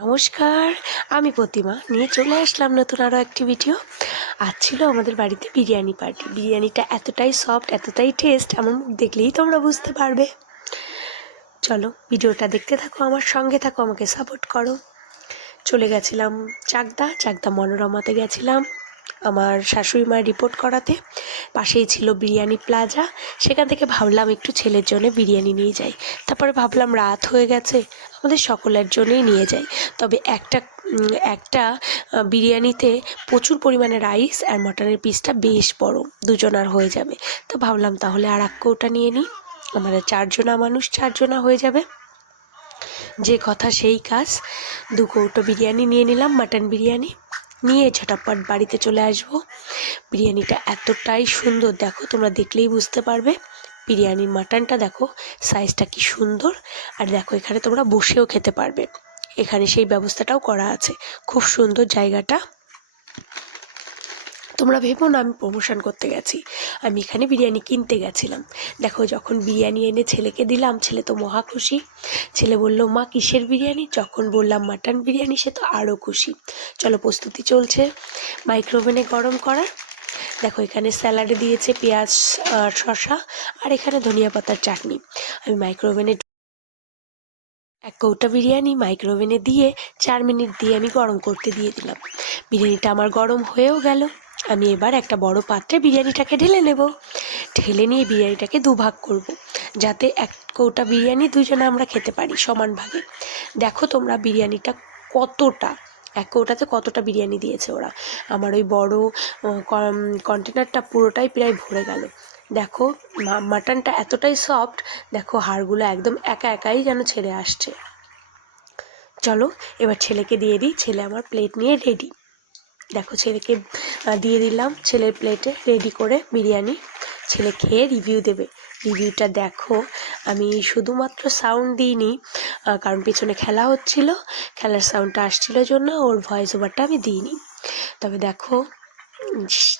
নমস্কার, আমি প্রতিমা নিয়ে চলে আসলাম নতুন আরও একটি ভিডিও। আজ ছিল আমাদের বাড়িতে বিরিয়ানি পার্টি। বিরিয়ানিটা এতটাই সফট, এতটাই টেস্ট, আমার মুখ দেখলেই তোমরা বুঝতে পারবে। চলো ভিডিওটা দেখতে থাকো, আমার সঙ্গে থাকো, আমাকে সাপোর্ট করো। চলে গেছিলাম চাকদা মনোরমাতে গেছিলাম আমার শাশুড়ি মায়ের রিপোর্ট করাতে। পাশেই ছিল বিরিয়ানি প্লাজা। সেখান থেকে ভাবলাম একটু ছেলের জন্য বিরিয়ানি নিয়ে যাই। তারপরে ভাবলাম রাত হয়ে গেছে, আমাদের সকলের জন্যই নিয়ে যাই। তবে একটা বিরিয়ানিতে প্রচুর পরিমাণে রাইস আর মাটনের পিসটা বেশ বড়, দুজনার হয়ে যাবে। তো ভাবলাম তাহলে আর এক কৌটা নিয়ে নিই, আমাদের চারজনা হয়ে যাবে। যে কথা সেই কাজ, 2 কৌটো বিরিয়ানি নিয়ে নিলাম, মাটন বিরিয়ানি নিয়ে ঝটাপট বাড়িতে চলে আসব। বিরিয়ানিটা এতটাই সুন্দর, দেখো তোমরা দেখলেই বুঝতে পারবে। বিরিয়ানির মাটনটা দেখো সাইজটা কি সুন্দর, আর দেখো এখানে তোমরা বসেও খেতে পারবে, এখানে সেই ব্যবস্থাটাও করা আছে। খুব সুন্দর জায়গাটা। তোমরা ভেবো না আমি প্রমোশন করতে গেছি, আমি এখানে বিরিয়ানি কিনতে গেছিলাম। দেখো যখন বিরিয়ানি এনে ছেলেকে দিলাম, ছেলে তো মহা খুশি। ছেলে বলল, মা কিসের বিরিয়ানি? যখন বললাম মাটন বিরিয়ানি, সে তো আরও খুশি। চলো প্রস্তুতি চলছে মাইক্রোওভেনে গরম করার। দেখো এখানে স্যালাডে দিয়েছে পেঁয়াজ আর শসা, আর এখানে ধনিয়া পাতার চাটনি। আমি মাইক্রোওভেনে 1 কৌটা বিরিয়ানি মাইক্রোওভেনে দিয়ে 4 মিনিট দিয়ে আমি গরম করতে দিয়ে দিলাম। বিরিয়ানিটা আমার গরম হয়েও গেল। আমি এবার একটা বড় পাত্রে বিরিয়ানিটাকে ঢেলে নেব। ঢেলে নিয়ে বিরিয়ানিটাকে 2 ভাগ করব, যাতে 1 কৌটা বিরিয়ানি দুজনে আমরা খেতে পারি সমান ভাগে। দেখো তোমরা বিরিয়ানিটা কতটা, 1 কৌটাতে কতটা বিরিয়ানি দিয়েছে ওরা। আমার ওই বড় কন্টেনারটা পুরোটাই প্রায় ভরে গেল। দেখো মাটনটা এতটাই সফট, দেখো হাড়গুলো একদম একাই যেন ছেড়ে আসছে। চলো এবার ছেলেকে দিয়ে দিই, ছেলে আমার প্লেট নিয়ে রেডি। দেখো ছেলেকে দিয়ে দিলাম ছেলের প্লেটে রেডি করে বিরিয়ানি। ছেলে খেয়ে রিভিউ দেবে। রিভিউটা দেখো, আমি শুধুমাত্র সাউন্ড দিইনি, কারণ পেছনে খেলা হচ্ছিল, খেলার সাউন্ডটা আসছিল জন্য ওর ভয়েস ওভারটা আমি দিইনি। তবে দেখো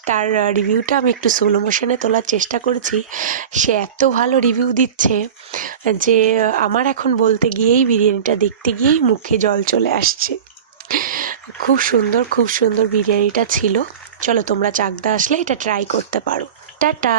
তার রিভিউটা আমি একটু স্লো মোশনে তোলার চেষ্টা করেছি। সে এত ভালো রিভিউ দিচ্ছে যে আমার এখন বলতে গিয়েই, বিরিয়ানিটা দেখতে গিয়েই মুখে জল চলে আসছে। খুব সুন্দর বিরিয়ানিটা ছিল। চলো তোমরা চাকদা আসলে এটা ট্রাই করতে পারো। টাটা।